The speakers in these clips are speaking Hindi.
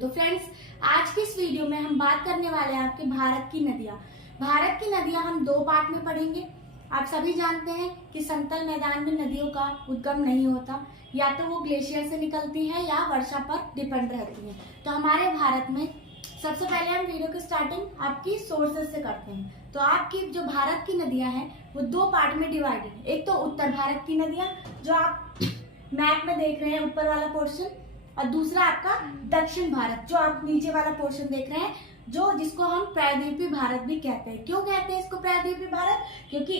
तो फ्रेंड्स, आज की इस वीडियो में हम बात करने वाले हैं आपके भारत की नदियाँ। भारत की नदियाँ हम दो पार्ट में पढ़ेंगे। आप सभी जानते हैं कि समतल मैदान में नदियों का उद्गम नहीं होता, या तो वो ग्लेशियर से निकलती है या वर्षा पर डिपेंड रहती है। तो हमारे भारत में सबसे पहले हम वीडियो की स्टार्टिंग आपकी सोर्सेस से करते हैं। तो आपकी जो भारत की नदियां हैं वो दो पार्ट में डिवाइडेड है। एक तो उत्तर भारत की नदियां जो आप मैप में देख रहे हैं ऊपर वाला पोर्शन, और दूसरा आपका दक्षिण भारत जो आप नीचे वाला पोर्शन देख रहे हैं, जो जिसको हम प्रायद्वीपीय भारत भी कहते हैं। क्यों कहते हैं इसको प्रायद्वीपीय भारत? क्योंकि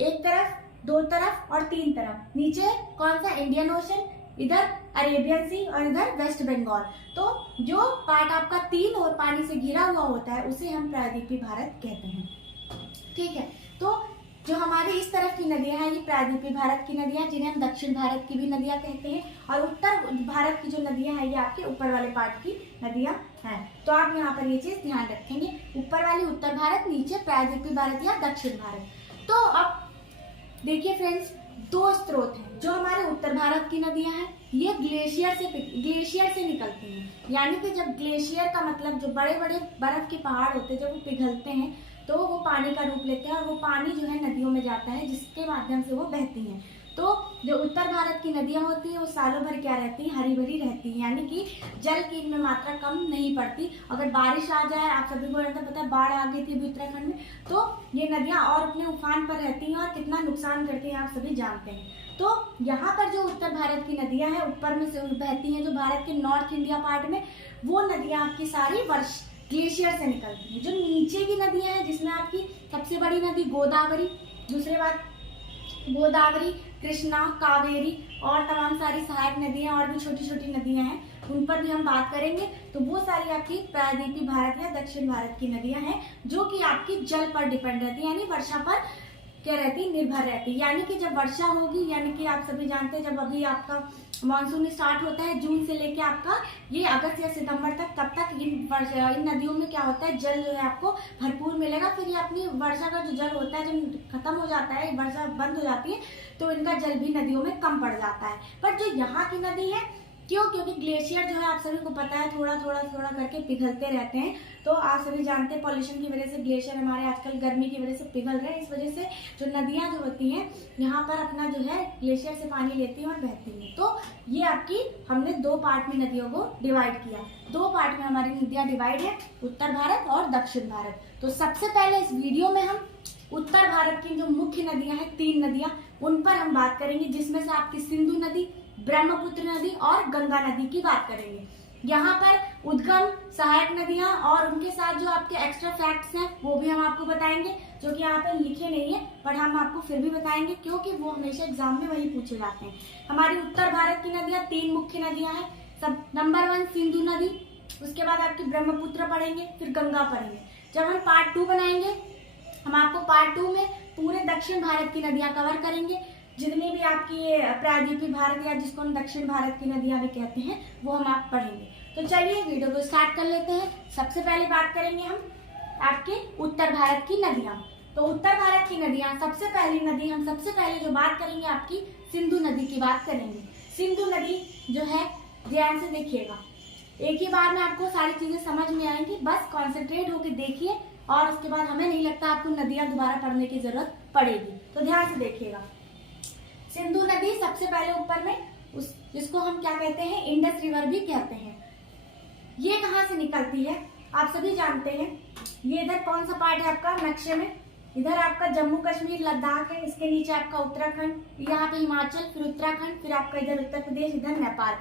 एक तरफ, दो तरफ और तीन तरफ, नीचे कौन सा इंडियन ओशन, इधर अरेबियन सी और इधर वेस्ट बंगाल। तो जो पार्ट आपका तीन और पानी से घिरा हुआ होता है उसे हम प्रायद्वीपीय भारत कहते हैं। ठीक है, तो जो हमारे इस तरफ की नदियां हैं ये प्रायद्वीपीय भारत की नदियां, जिन्हें हम दक्षिण भारत की भी नदियां कहते हैं, और उत्तर भारत की जो नदियां हैं ये आपके ऊपर वाले पार्ट की नदियां हैं। तो आप यहाँ पर ये चीज ध्यान रखेंगे, ऊपर वाली उत्तर भारत, नीचे प्रायद्वीपीय भारत या दक्षिण भारत। तो अब देखिए फ्रेंड्स, दो स्रोत हैं। जो हमारे उत्तर भारत की नदियां हैं ये ग्लेशियर से निकलती हैं। यानी कि जब ग्लेशियर का मतलब जो बड़े बड़े बर्फ के पहाड़ होते हैं, जब वो पिघलते हैं तो वो पानी का रूप लेते हैं और वो पानी जो है नदियों में जाता है, जिसके माध्यम से वो बहती हैं। तो जो उत्तर भारत की नदियां होती है वो सालों भर क्या रहती है, हरी भरी रहती है, यानी कि जल की इनमें मात्रा कम नहीं पड़ती। अगर बारिश आ जाए, आप सभी को पता है बाढ़ आ गई थी अभी उत्तराखंड में, तो ये नदियां और अपने उफान पर रहती हैं और कितना नुकसान करती हैं आप सभी जानते हैं। तो यहाँ पर जो उत्तर भारत की नदियां हैं ऊपर में से बहती हैं, जो भारत के नॉर्थ इंडिया पार्ट में, वो नदियां आपकी सारी ग्लेशियर से निकलती हैं। जो नीचे की नदियां हैं जिसमें आपकी सबसे बड़ी नदी गोदावरी, दूसरे बात गोदावरी, कृष्णा, कावेरी और तमाम सारी सहायक नदियां और भी छोटी छोटी नदियां हैं, उन पर भी हम बात करेंगे। तो वो सारी आपकी प्रायद्वीपीय भारत या दक्षिण भारत की नदियां हैं जो कि आपकी जल पर डिपेंड रहती है, यानी वर्षा पर क्या रहती, निर्भर रहती है। यानी कि जब वर्षा होगी, यानी कि आप सभी जानते हैं जब अभी आपका मानसून स्टार्ट होता है जून से लेके आपका ये अगस्त या सितंबर तक, तब तक इन नदियों में क्या होता है, जल जो है आपको भरपूर मिलेगा। फिर ये अपनी वर्षा का जो जल होता है जब खत्म हो जाता है, वर्षा बंद हो जाती है, तो इनका जल भी नदियों में कम पड़ जाता है। पर जो यहाँ की नदी है, क्यों? क्योंकि ग्लेशियर जो है आप सभी को पता है थोड़ा थोड़ा करके पिघलते रहते हैं। तो आप सभी जानते हैं पॉल्यूशन की वजह से ग्लेशियर हमारे आजकल गर्मी की वजह से पिघल रहे हैं। इस वजह से जो नदियां जो होती हैं यहाँ पर अपना जो है ग्लेशियर से पानी लेती हैं और बहती हैं। तो ये आपकी हमने दो पार्ट में नदियों को डिवाइड किया। दो पार्ट में हमारी नदियां डिवाइड है, उत्तर भारत और दक्षिण भारत। तो सबसे पहले इस वीडियो में हम उत्तर भारत की जो मुख्य नदियां हैं, तीन नदियां, उन पर हम बात करेंगे, जिसमें से आपकी सिंधु नदी, ब्रह्मपुत्र नदी और गंगा नदी की बात करेंगे। यहाँ पर उद्गम, सहायक नदियां और उनके साथ जो आपके एक्स्ट्रा फैक्ट्स हैं वो भी हम आपको बताएंगे, जो कि यहाँ पर लिखे नहीं है, पर हम आपको फिर भी बताएंगे क्योंकि वो हमेशा एग्जाम में वही पूछे जाते हैं। हमारी उत्तर भारत की नदियां तीन मुख्य नदियां हैं। सब नंबर 1 सिंधु नदी, उसके बाद आपकी ब्रह्मपुत्र पढ़ेंगे, फिर गंगा पढ़ेंगे। जब हम पार्ट 2 बनाएंगे, हम आपको पार्ट 2 में पूरे दक्षिण भारत की नदियां कवर करेंगे, जितनी भी आपकी प्रायद्वीपीय भारत या जिसको हम दक्षिण भारत की नदियां भी कहते हैं वो हम आप पढ़ेंगे। तो चलिए वीडियो को स्टार्ट कर लेते हैं। सबसे पहले बात करेंगे हम आपके उत्तर भारत की नदियां। तो उत्तर भारत की नदियां, सबसे पहली नदी हम सबसे पहले जो बात करेंगे आपकी सिंधु नदी की बात करेंगे। सिंधु नदी जो है, ध्यान से देखिएगा, एक ही बार में आपको सारी चीजें समझ में आएंगी, बस कॉन्सेंट्रेट होकर देखिए और उसके बाद हमें नहीं लगता आपको नदियां दोबारा पढ़ने की जरूरत पड़ेगी। तो ध्यान से देखिएगा, सिंधु नदी सबसे पहले ऊपर में जिसको हम क्या कहते हैं, इंडस रिवर भी कहते हैं। ये कहाँ से निकलती है आप सभी जानते हैं। ये इधर कौन सा पार्ट है आपका नक्शे में, इधर आपका जम्मू कश्मीर लद्दाख है, इसके नीचे आपका उत्तराखंड, यहाँ पे हिमाचल, फिर उत्तराखंड, फिर आपका इधर उत्तर प्रदेश, इधर नेपाल।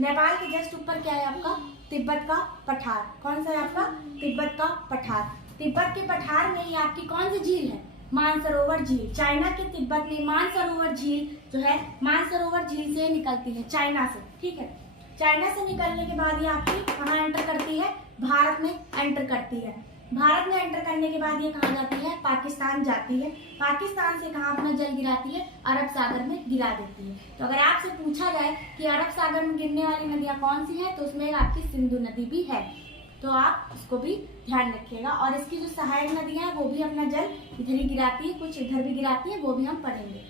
नेपाल के जस्ट ऊपर क्या है आपका, तिब्बत का पठार। कौन सा है आपका, तिब्बत का पठार। तिब्बत के पठार में ही आपकी कौन सी झील है, मानसरोवर झील। चाइना के तिब्बत में मानसरोवर झील जो है, मानसरोवर झील से निकलती है, चाइना से। ठीक है, चाइना से निकलने के बाद ये आपकी कहाँ एंटर करती है, भारत में एंटर करती है। भारत में एंटर करने के बाद ये कहाँ जाती है, पाकिस्तान जाती है। पाकिस्तान से कहाँ अपना जल गिराती है, अरब सागर में गिरा देती है। तो अगर आपसे पूछा जाए कि अरब सागर में गिरने वाली नदियां कौन सी हैं, तो उसमें आपकी सिंधु नदी भी है। तो आप इसको भी ध्यान रखिएगा। और इसकी जो सहायक नदियां हैं वो भी अपना जल इधर ही गिराती है, कुछ इधर भी गिराती है, वो भी हम पढ़ेंगे।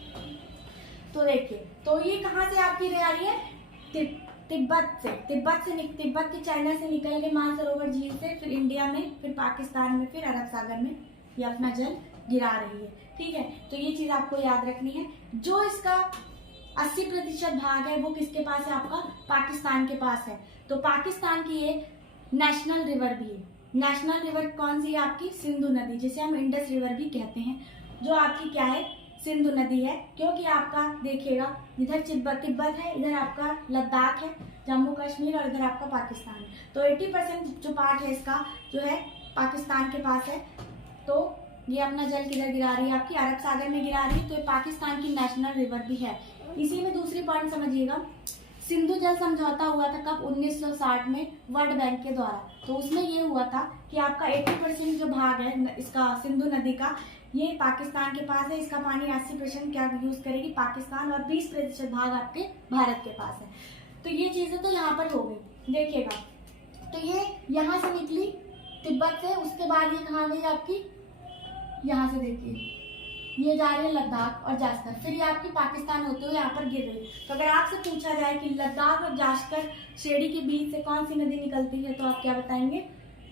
तो देखिए, तो ये कहाँ से आपकी आ रही है, तिब्बत के चाइना से निकल के मानसरोवर झील से फिर इंडिया में, फिर पाकिस्तान में, फिर अरब सागर में ये अपना जल गिरा रही है। ठीक है, तो ये चीज आपको याद रखनी है। जो इसका 80% भाग है वो किसके पास है? आपका पाकिस्तान के पास है। तो पाकिस्तान की ये नेशनल रिवर भी है। नेशनल रिवर कौन सी है? आपकी सिंधु नदी, जिसे हम इंडस रिवर भी कहते हैं, जो आपकी क्या है? सिंधु नदी है। क्योंकि आपका देखिएगा इधर तिब्बत है, इधर आपका लद्दाख है, जम्मू कश्मीर, और इधर आपका पाकिस्तान है। तो 80% जो पार्ट है इसका जो है पाकिस्तान के पास है। तो ये अपना जल किधर गिरा रही है? आपकी अरब सागर में गिरा रही है। तो ये पाकिस्तान की नेशनल रिवर भी है। इसी में दूसरी पॉइंट समझिएगा, सिंधु जल समझौता हुआ था कब? 1960 में वर्ल्ड बैंक के द्वारा। तो उसमें ये हुआ था कि आपका 80% जो भाग है इसका सिंधु नदी का, ये पाकिस्तान के पास है। इसका पानी 80% क्या यूज करेगी? पाकिस्तान, और 20% भाग आपके भारत के पास है। तो ये चीजें तो यहाँ पर हो गई। देखिएगा, तो ये यहाँ से निकली तिब्बत से, उसके बाद ये कहाँ गई आपकी? यहाँ से देखिए ये जा रही है लद्दाख और जास्कर, फिर ये आपकी पाकिस्तान होते हुए यहाँ पर गिर रही। तो अगर आपसे पूछा जाए कि लद्दाख और जास्कर श्रेणी के बीच से कौन सी नदी निकलती है, तो आप क्या बताएंगे?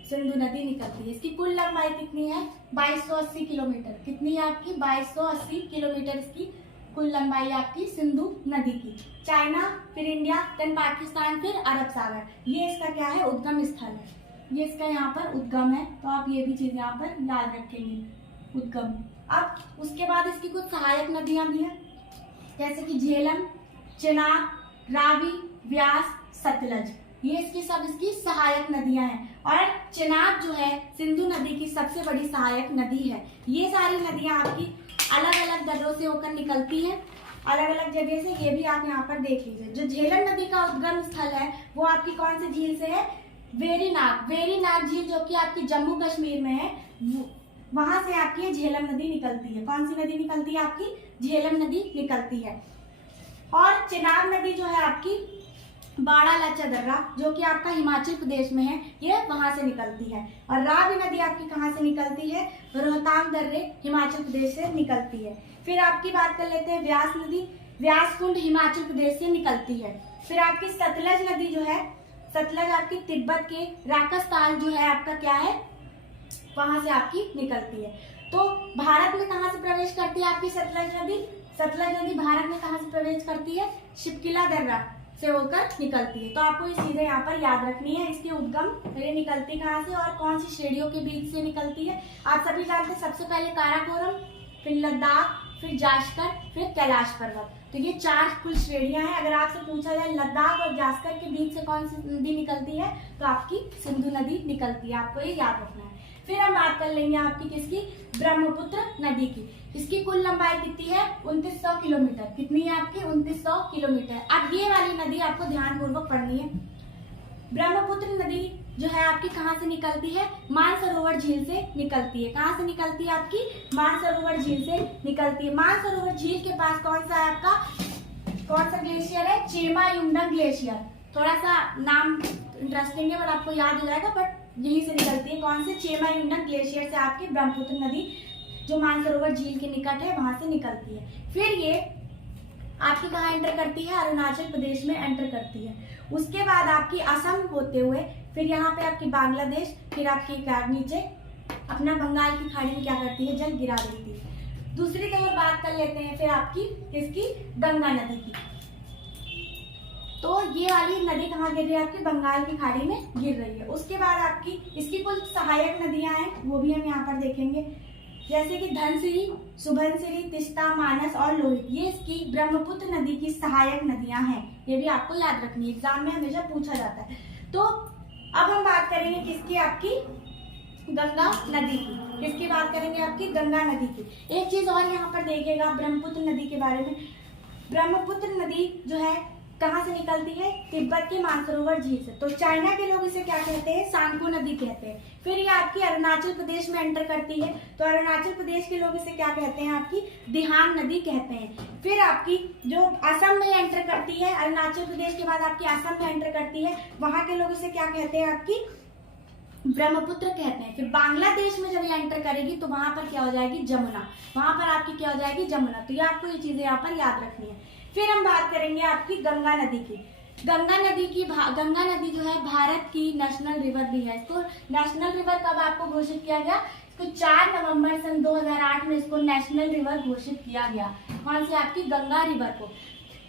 सिंधु नदी निकलती है। इसकी कुल लंबाई कितनी है? 2280 किलोमीटर। कितनी है आपकी? 2280 किलोमीटर इसकी कुल लंबाई आपकी सिंधु नदी की। चाइना, फिर इंडिया, देन पाकिस्तान, फिर अरब सागर, ये इसका क्या है? उद्गम स्थल है। ये इसका यहाँ पर उद्गम है। तो आप ये भी चीज यहाँ पर याद रखेंगे, उद्गम। अब उसके बाद इसकी कुछ सहायक नदियां भी हैं, जैसे कि झेलम, चेनाब, रावी, व्यास, सतलज। ये इसकी सहायक नदियां हैं। और चेनाब जो है सिंधु नदी की सबसे बड़ी सहायक नदी है। ये सारी नदियां आपकी अलग अलग दर्रों से होकर निकलती हैं, अलग अलग जगह से। ये भी आप यहाँ पर देख लीजिए। जो झेलम नदी का उद्गम स्थल है वो आपकी कौन सी झील से है? वेरीनाग झील, जो कि आपकी जम्मू कश्मीर में है। वहां से आपकी झेलम नदी निकलती है। कौन सी नदी निकलती है? आपकी झेलम नदी निकलती है। और चेनाब नदी जो है आपकी बाड़ा लाचा दर्रा, जो कि आपका हिमाचल प्रदेश में है, ये वहां से निकलती है। और रावी नदी आपकी कहाँ से निकलती है? रोहतांग दर्रे, हिमाचल प्रदेश से निकलती है। फिर आपकी बात कर लेते हैं व्यास नदी, व्यास कुंड हिमाचल प्रदेश से निकलती है। फिर आपकी सतलज नदी जो है, सतलज आपकी तिब्बत के राकसताल जो है आपका क्या है? वहां से आपकी निकलती है। तो भारत में कहाँ से प्रवेश करती है आपकी सतलज नदी? सतलज नदी भारत में कहाँ से प्रवेश करती है? शिपकिला दर्रा से होकर निकलती है। तो आपको ये चीजें यहाँ पर याद रखनी है। इसके उद्गम ये निकलती कहाँ से और कौन सी श्रेणियों के बीच से निकलती है? आप सभी जानते हैं, सबसे पहले काराकोरम, फिर लद्दाख, फिर जास्कर, फिर कैलाश पर्वत। तो ये 4 कुल श्रेणियां हैं। अगर आपसे पूछा जाए लद्दाख और जास्कर के बीच से कौन सी नदी निकलती है, तो आपकी सिंधु नदी निकलती है। आपको ये याद रखना है। फिर हम बात कर लेंगे आपकी किसकी? ब्रह्मपुत्र नदी की। इसकी कुल लंबाई कितनी है? 2900 किलोमीटर। कितनी है आपकी? 2900 किलोमीटर। अब ये वाली नदी आपको ध्यानपूर्वक पढ़नी है। ब्रह्मपुत्र नदी जो है आपकी कहाँ से निकलती है? मानसरोवर झील से निकलती है। कहाँ से निकलती है आपकी? मानसरोवर झील से निकलती है। मानसरोवर झील के पास कौन सा है आपका? कौन सा ग्लेशियर है? चेमा-युंगडंग ग्लेशियर। थोड़ा सा नाम इंटरेस्टिंग है, बट आपको याद हो जाएगा। बट यहीं से निकलती है। कौन से? चेमा-युंगडंग ग्लेशियर से आपकी ब्रह्मपुत्र नदी जो मानसरोवर झील के निकट है वहां से निकलती है। फिर ये आपकी कहाँ एंटर करती है? अरुणाचल प्रदेश में एंटर करती है। उसके बाद आपकी असम होते हुए फिर यहाँ पे आपकी बांग्लादेश, फिर आपकी नीचे अपना बंगाल की खाड़ी में क्या करती है? जल गिरा देती है। दूसरी तरफ बात कर लेते हैं फिर आपकी इसकी गंगा नदी की। तो ये वाली नदी कहाँ गिर रही है? आपकी बंगाल की खाड़ी में गिर रही है। उसके बाद आपकी इसकी कुल सहायक नदियां हैं, वो भी हम यहाँ पर देखेंगे, जैसे कि धनसिरी, सुबनसिरी, तिस्ता, मानस और लोहित। ये इसकी ब्रह्मपुत्र नदी की सहायक नदियां हैं। ये भी आपको याद रखनी है, एग्जाम में हमेशा पूछा जाता है। तो अब हम बात करेंगे किसकी? आपकी गंगा नदी की। किसकी बात करेंगे? आपकी गंगा नदी की। एक चीज और यहाँ पर देखिएगा ब्रह्मपुत्र नदी के बारे में। ब्रह्मपुत्र नदी जो है कहाँ से निकलती है? तिब्बत के मानसरोवर झील से। तो चाइना के लोग इसे क्या कहते हैं? सांको नदी कहते हैं। फिर ये आपकी अरुणाचल प्रदेश में एंटर करती है, तो अरुणाचल प्रदेश के लोग इसे क्या कहते हैं? आपकी दिहांग नदी कहते हैं। फिर आपकी जो असम में एंटर करती है, अरुणाचल प्रदेश के बाद आपकी असम में एंटर करती है, वहां के लोग इसे क्या कहते हैं? आपकी ब्रह्मपुत्र कहते हैं। फिर बांग्लादेश में जब ये एंटर करेगी तो वहां पर क्या हो जाएगी? जमुना। वहां पर आपकी क्या हो जाएगी? जमुना। तो ये आपको ये चीजें यहाँ पर याद रखनी है। फिर हम बात करेंगे आपकी गंगा नदी की। गंगा नदी जो है भारत की नेशनल रिवर भी है। इसको नेशनल रिवर कब आपको घोषित किया गया? इसको 4 नवंबर सन 2008 में इसको नेशनल रिवर घोषित किया गया। कौन सी? आपकी गंगा रिवर को।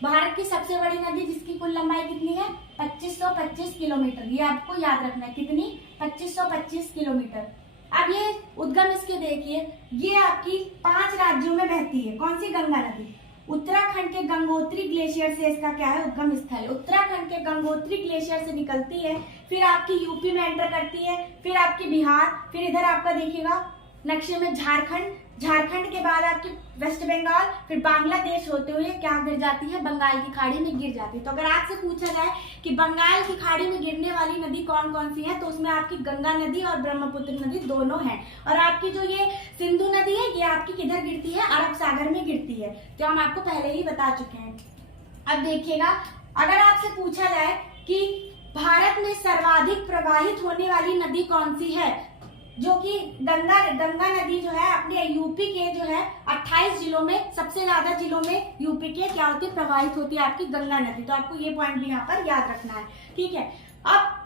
भारत की सबसे बड़ी नदी जिसकी कुल लंबाई कितनी है? 2525 किलोमीटर। ये आपको याद रखना है, कितनी? 2525 किलोमीटर। अब ये उद्गम इसके देखिए, ये आपकी 5 राज्यों में बहती है। कौन सी? गंगा नदी। उत्तराखंड के गंगोत्री ग्लेशियर से इसका क्या है? उद्गम स्थल। उत्तराखंड के गंगोत्री ग्लेशियर से निकलती है, फिर आपकी यूपी में एंटर करती है, फिर आपकी बिहार, फिर इधर आपका देखिएगा नक्शे में झारखंड के बाद आपकी वेस्ट बंगाल, फिर बांग्लादेश होते हुए क्या गिर जाती है? बंगाल की खाड़ी में गिर जाती है। तो अगर आपसे पूछा जाए कि बंगाल की खाड़ी में गिरने वाली नदी कौन कौन सी है, तो उसमें आपकी गंगा नदी और ब्रह्मपुत्र नदी दोनों हैं। और आपकी जो ये सिंधु नदी है, ये आपकी किधर गिरती है? अरब सागर में गिरती है, जो हम आपको पहले ही बता चुके हैं। अब देखिएगा, अगर आपसे पूछा जाए कि भारत में सर्वाधिक प्रवाहित होने वाली नदी कौन सी है, जो कि गंगा नदी जो है अपने यूपी के जो है 28 जिलों में, सबसे ज्यादा जिलों में यूपी के क्या होती है? प्रवाहित होती है आपकी गंगा नदी। तो आपको ये पॉइंट भी यहाँ पर याद रखना है, ठीक है। अब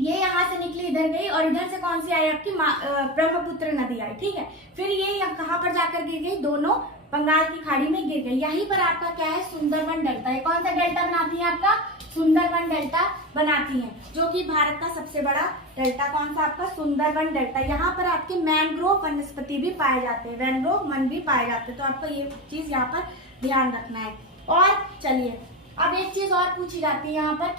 ये यहाँ से निकली, इधर गई, और इधर से कौन सी आई? आपकी ब्रह्मपुत्र नदी आई, ठीक है। फिर ये कहाँ पर जाकर गिर गई? दोनों बंगाल की खाड़ी में गिर गई। यहीं पर आपका क्या है? सुंदरबन डेल्टा। ये कौन सा डेल्टा बनाती है? आपका सुंदरबन डेल्टा बनाती है, जो कि भारत का सबसे बड़ा डेल्टा। कौन सा? आपका सुंदरबन डेल्टा। यहाँ पर आपके मैंग्रोव वनस्पति भी पाए जाते हैं, मैंग्रोव वन भी पाए जाते हैं। तो आपको ये चीज यहाँ पर ध्यान रखना है। और चलिए, अब एक चीज और पूछी जाती है यहाँ पर,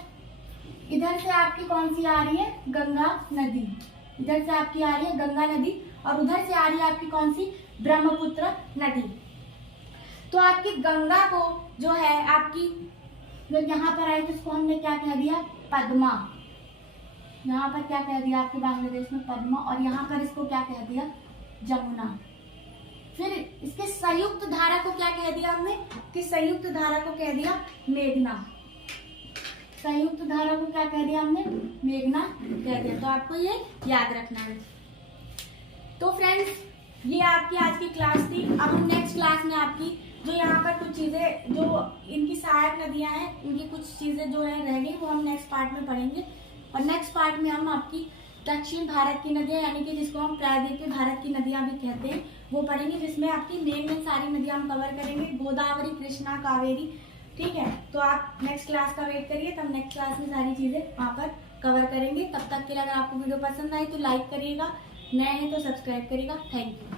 इधर से आपकी कौन सी आ रही है? गंगा नदी। इधर से आपकी आ रही है गंगा नदी, और उधर से आ रही है आपकी कौन सी? ब्रह्मपुत्र नदी। तो आपकी गंगा को जो है आपकी, जो यहाँ पर आई, तो इसको हमने क्या कह दिया? पद्मा। यहाँ पर क्या कह दिया? आपके बांग्लादेश में पद्मा। और यहाँ पर इसको क्या कह दिया? जमुना। फिर इसके संयुक्त धारा को क्या कह दिया हमने? कि संयुक्त धारा को कह दिया मेघना। संयुक्त धारा को क्या कह दिया हमने? मेघना कह दिया। तो आपको ये याद रखना है। तो फ्रेंड्स, ये आपकी आज की क्लास थी। अब हम नेक्स्ट क्लास में आपकी जो यहाँ पर कुछ चीजें, जो इनकी सहायक नदियां हैं, इनकी कुछ चीजें जो है रह गई, वो हम नेक्स्ट पार्ट में पढ़ेंगे। और नेक्स्ट पार्ट में हम आपकी दक्षिण भारत की नदियां, यानी कि जिसको हम प्रायद्वीपीय भारत की नदियां भी कहते हैं, वो पढ़ेंगे, जिसमें आपकी मेन सारी नदियां हम कवर करेंगे, गोदावरी, कृष्णा, कावेरी, ठीक है। तो आप नेक्स्ट क्लास का वेट करिए, तब नेक्स्ट क्लास में सारी चीजें वहाँ पर कवर करेंगे। तब तक के लिए अगर आपको वीडियो पसंद आई तो लाइक करिएगा, नए हैं तो सब्सक्राइब करिएगा। Thank you.